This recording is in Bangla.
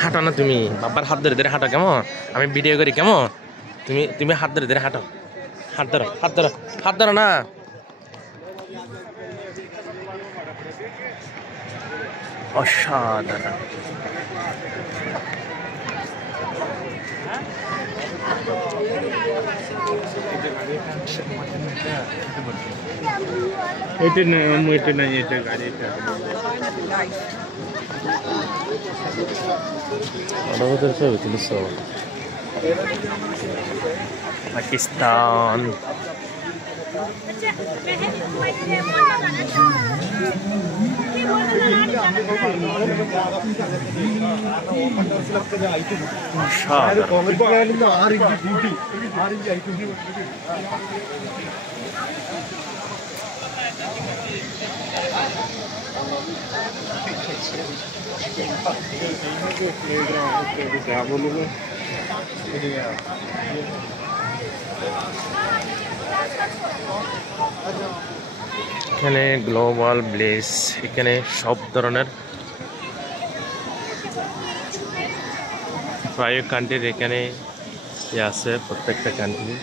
হাঁটো না তুমি, বাবার হাত ধরে ধরে হাঁটো কেমন? আমি ভিডিও করি কেমন? তুমি তুমি হাত ধরে ধরে হাঁটো, হাত ধরো, হাত ধরো, হাত ধরো না। অসাধারণ। এটা না, এটা না, এটা গাড়িটা পাকিস্তান। क्या बोलूँ मैं। এখানে গ্লোবাল ভিলেজ, এখানে সব ধরনের প্রায় কান্ট্রির এখানে আছে, প্রত্যেকটা কান্ট্রি।